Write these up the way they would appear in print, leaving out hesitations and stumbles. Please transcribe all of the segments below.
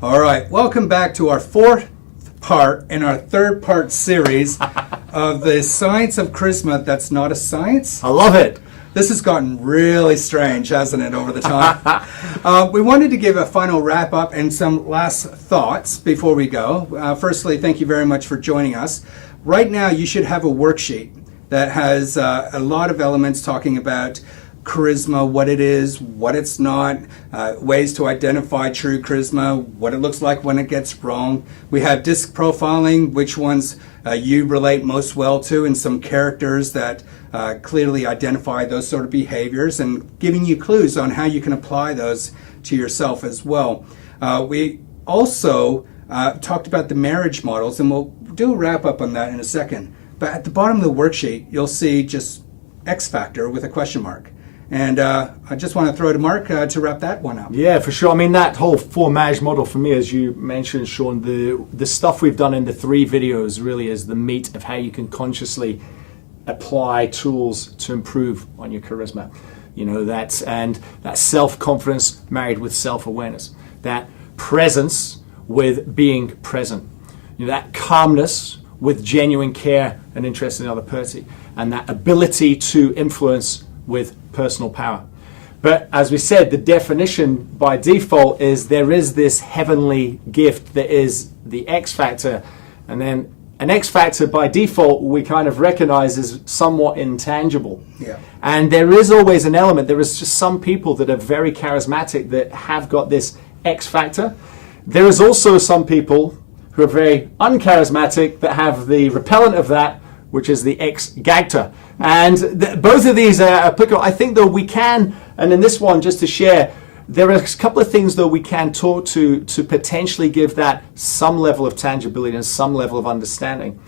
All right, welcome back to our fourth part in our third part series of the science of charisma that's not a science. I love it. This has gotten really strange, hasn't it, over the time? We wanted to give a final wrap up and some last thoughts before we go. Firstly, thank you very much for joining us. Right now, you should have a worksheet that has a lot of elements talking about charisma, what it is, what it's not, ways to identify true charisma, what it looks like when it gets wrong. We have disc profiling, which ones you relate most well to, and some characters that clearly identify those sort of behaviors, and giving you clues on how you can apply those to yourself as well. We also talked about the marriage models, and we'll do a wrap up on that in a second. But at the bottom of the worksheet, you'll see just X factor with a question mark. And I just want to throw to Mark to wrap that one up. Yeah, for sure. I mean, that whole 4MAJ model for me, as you mentioned, Sean, the stuff we've done in the 3 videos really is the meat of how you can consciously apply tools to improve on your charisma. You know, that self-confidence married with self-awareness, that presence with being present, you know, that calmness with genuine care and interest in the other person, and that ability to influence with personal power. But as we said, the definition by default is there is this heavenly gift that is the X factor, and then an X factor by default we kind of recognize as somewhat intangible. Yeah. And there is always an element, there is just some people that are very charismatic that have got this X factor. There is also some people who are very uncharismatic that have the repellent of that, which is the X-gagter. And both of these are applicable. I think, though, we can, and in this one, just to share, there are a couple of things, though, we can talk to potentially give that some level of tangibility and some level of understanding.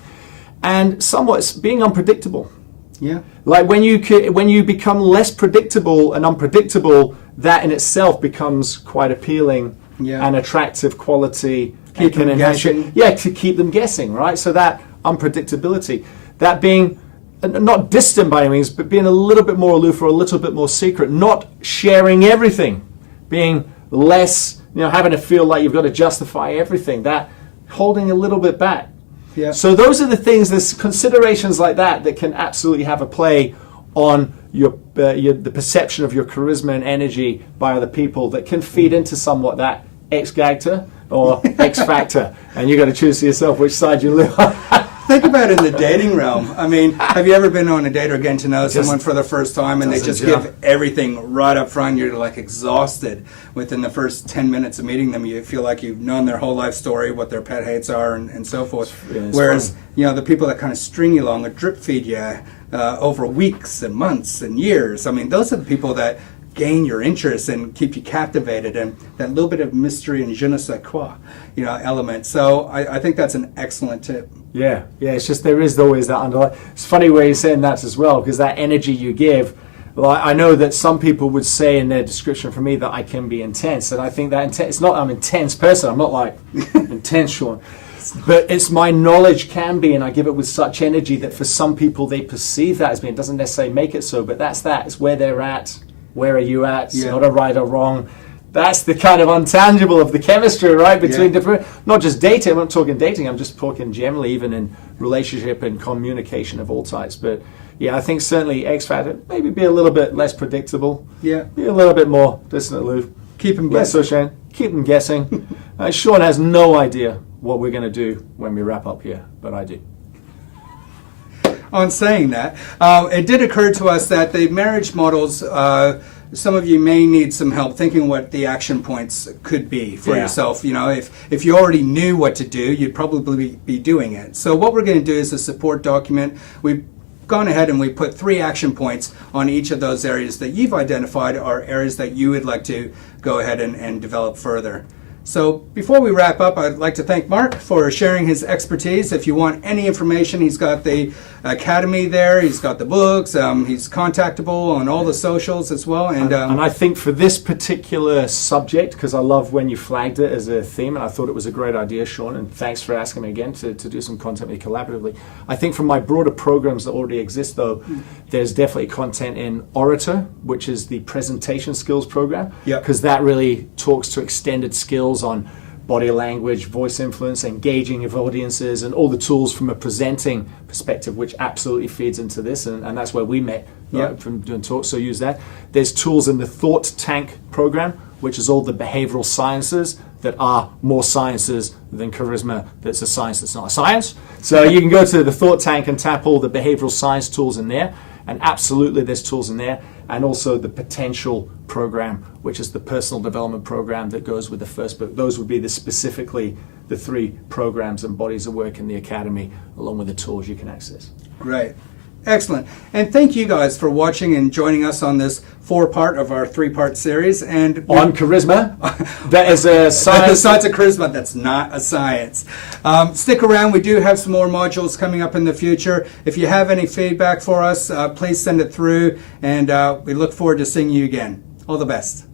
And somewhat being unpredictable. Yeah. Like when you become less predictable and unpredictable, that in itself becomes quite appealing and attractive quality. Keep them guessing. Yeah, to keep them guessing, right? So that unpredictability, that being not distant by any means, but being a little bit more aloof or a little bit more secret, not sharing everything, being less, having to feel like you've got to justify everything, that holding a little bit back. Yeah. So those are the things, there's considerations like that can absolutely have a play on the perception of your charisma and energy by other people that can feed into somewhat that X-gagter or X-factor, and you got to choose for yourself which side you live on. Think about it in the dating realm. I mean, have you ever been on a date or getting to know someone for the first time and they just give everything right up front? You're like exhausted within the first 10 minutes of meeting them. You feel like you've known their whole life story, what their pet hates are, and so forth. Yeah, whereas, the people that kind of string you along or drip feed you over weeks and months and years, I mean, those are the people that gain your interest and keep you captivated, and that little bit of mystery and je ne sais quoi, element. So I think that's an excellent tip. Yeah, it's just there is always that underlying. It's funny where you're saying that as well, because that energy you give, well, I know that some people would say in their description for me that I can be intense, and I think that it's not I'm an intense person. I'm not like intense, Sean. But it's my knowledge can be, and I give it with such energy that for some people they perceive that as being, it doesn't necessarily make it so, but that's that. It's where they're at. Where are you at? It's not a right or wrong. That's the kind of untangible of the chemistry, right? Between different, not just dating. I'm not talking dating. I'm just talking generally, even in relationship and communication of all types. But yeah, I think certainly X factor maybe be a little bit less predictable. Yeah, be a little bit more distant, aloof. Keep them guessing. So Shane, keep them guessing. Sean has no idea what we're going to do when we wrap up here, but I do. On saying that, it did occur to us that the marriage models, some of you may need some help thinking what the action points could be for yourself. If you already knew what to do, you'd probably be doing it. So what we're going to do is a support document. We've gone ahead and we put 3 action points on each of those areas that you've identified are areas that you would like to go ahead and develop further. So before we wrap up, I'd like to thank Mark for sharing his expertise. If you want any information, he's got the Academy there, he's got the books, he's contactable on all the socials as well. And I think for this particular subject, because I love when you flagged it as a theme, and I thought it was a great idea, Sean, and thanks for asking me again to do some content with you collaboratively. I think from my broader programs that already exist, though, there's definitely content in Orator, which is the presentation skills program, because that really talks to extended skills on body language, voice influence, engaging of audiences, and all the tools from a presenting perspective, which absolutely feeds into this, and that's where we met from doing talks, so use that. There's tools in the Thought Tank program, which is all the behavioral sciences that are more sciences than charisma, that's a science that's not a science. So you can go to the Thought Tank and tap all the behavioral science tools in there, and absolutely there's tools in there, and also the Potential program, which is the personal development program that goes with the first book. Those would be specifically the 3 programs and bodies of work in the Academy, along with the tools you can access. Great. Excellent. And thank you guys for watching and joining us on this 4-part of our 3-part series. And on charisma, that is a science. The science of charisma, that's not a science. Stick around. We do have some more modules coming up in the future. If you have any feedback for us, please send it through. And we look forward to seeing you again. All the best.